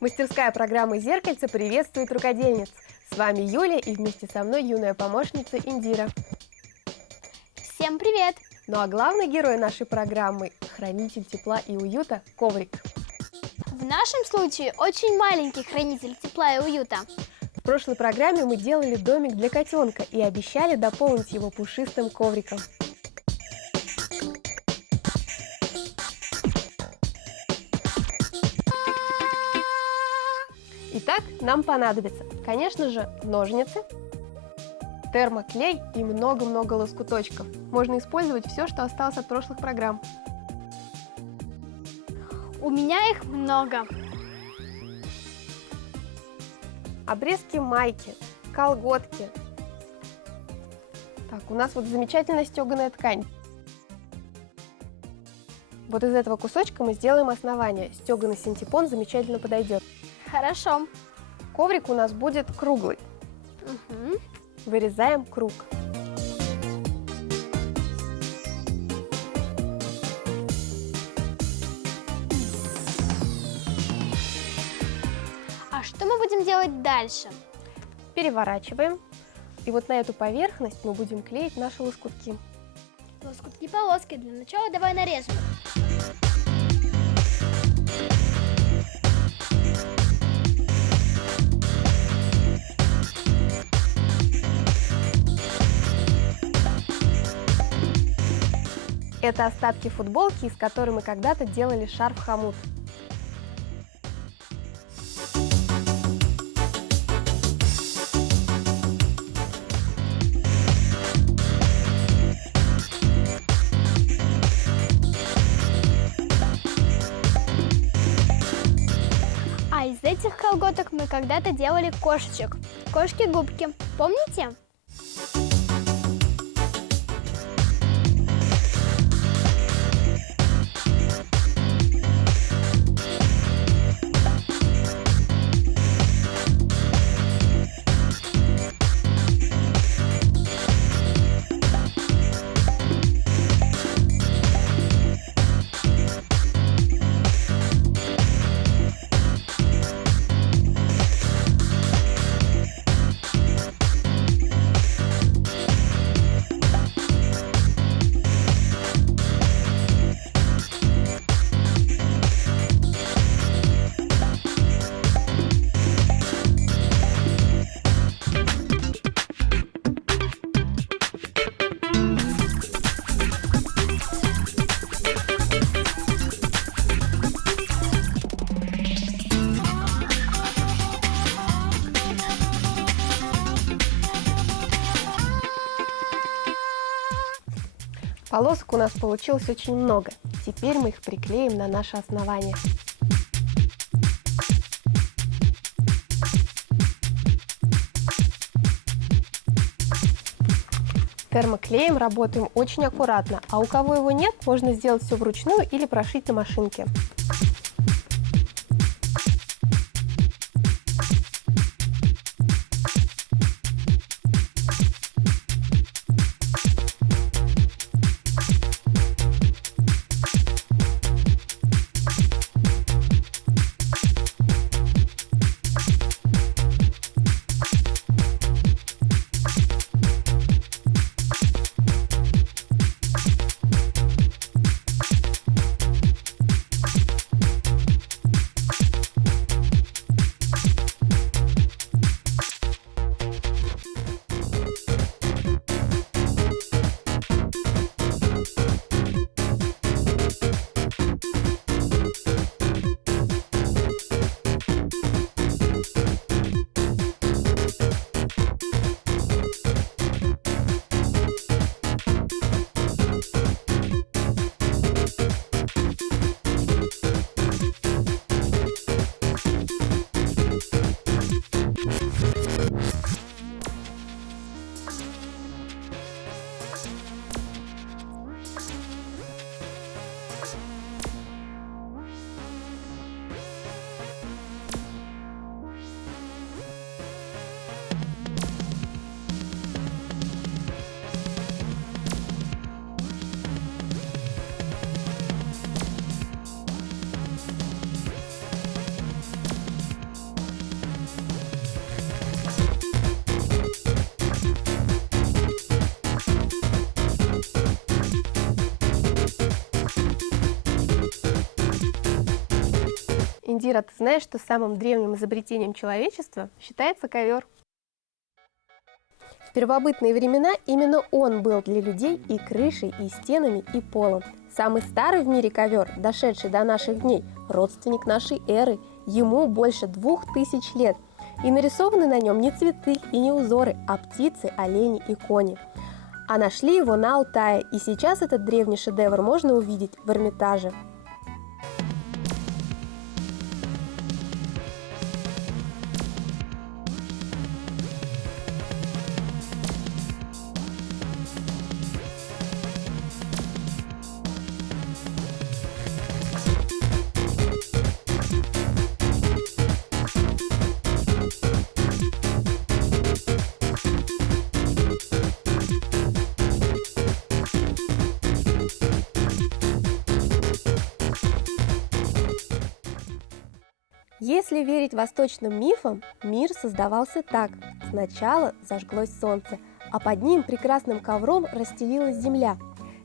Мастерская программы «Зеркальце» приветствует рукодельниц. С вами Юля и вместе со мной юная помощница Индира. Всем привет! Ну а главный герой нашей программы – хранитель тепла и уюта – коврик. В нашем случае очень маленький хранитель тепла и уюта. В прошлой программе мы делали домик для котенка и обещали дополнить его пушистым ковриком. Итак, нам понадобится, конечно же, ножницы, термоклей и много-много лоскуточков. Можно использовать все, что осталось от прошлых программ. У меня их много. Обрезки майки, колготки. Так, у нас вот замечательная стеганая ткань. Вот из этого кусочка мы сделаем основание. Стеганый синтепон замечательно подойдет. Хорошо. Коврик у нас будет круглый. Угу. Вырезаем круг. А что мы будем делать дальше? Переворачиваем. И вот на эту поверхность мы будем клеить наши лоскутки. Лоскутки полоски. Для начала давай нарежем. Это остатки футболки, из которой мы когда-то делали шарф-хомут. А из этих колготок мы когда-то делали кошечек. Кошки-губки. Помните? Полосок у нас получилось очень много. Теперь мы их приклеим на наше основание. Термоклеем работаем очень аккуратно, а у кого его нет, можно сделать все вручную или прошить на машинке. Индира, ты знаешь, что самым древним изобретением человечества считается ковер? В первобытные времена именно он был для людей и крышей, и стенами, и полом. Самый старый в мире ковер, дошедший до наших дней, родственник нашей эры. Ему больше 2000 лет. И нарисованы на нем не цветы и не узоры, а птицы, олени и кони. А нашли его на Алтае, и сейчас этот древний шедевр можно увидеть в Эрмитаже. Если верить восточным мифам, мир создавался так. Сначала зажглось солнце, а под ним прекрасным ковром расстелилась земля.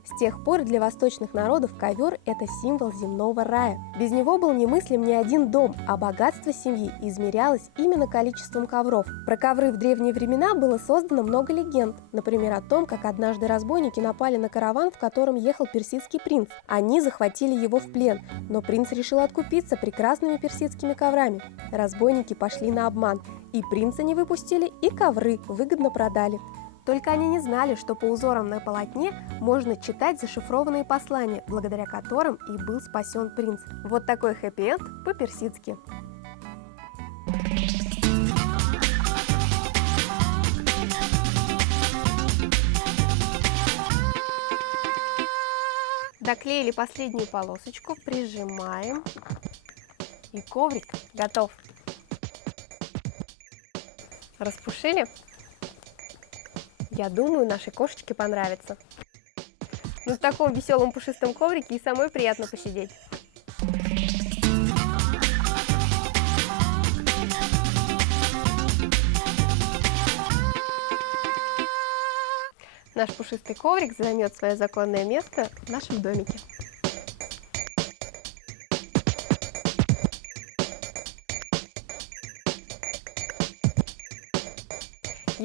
С тех пор для восточных народов ковер – это символ земного рая. Без него был немыслим ни один дом, а богатство семьи измерялось именно количеством ковров. Про ковры в древние времена было создано много легенд. Например, о том, как однажды разбойники напали на караван, в котором ехал персидский принц. Они захватили его в плен, но принц решил откупиться прекрасными персидскими коврами. Разбойники пошли на обман, и принца не выпустили, и ковры выгодно продали. Только они не знали, что по узорам на полотне можно читать зашифрованные послания, благодаря которым и был спасен принц. Вот такой хэппи-энд по-персидски. Доклеили последнюю полосочку, прижимаем, и коврик готов. Распушили? Я думаю, нашей кошечке понравится. На таком веселом пушистом коврике и самой приятно посидеть. Наш пушистый коврик займет свое законное место в нашем домике.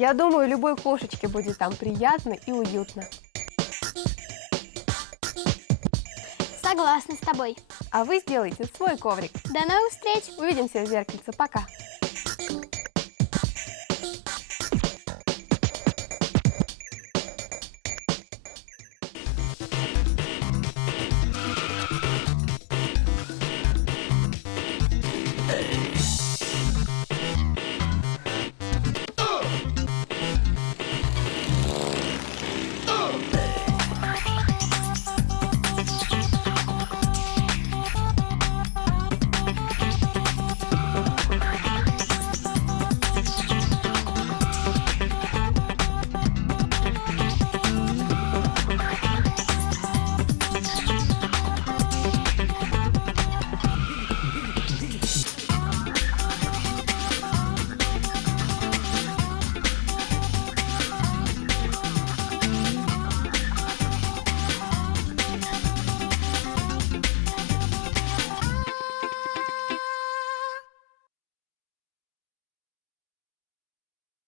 Я думаю, любой кошечке будет там приятно и уютно. Согласна с тобой. А вы сделайте свой коврик. До новых встреч! Увидимся в зеркальце. Пока!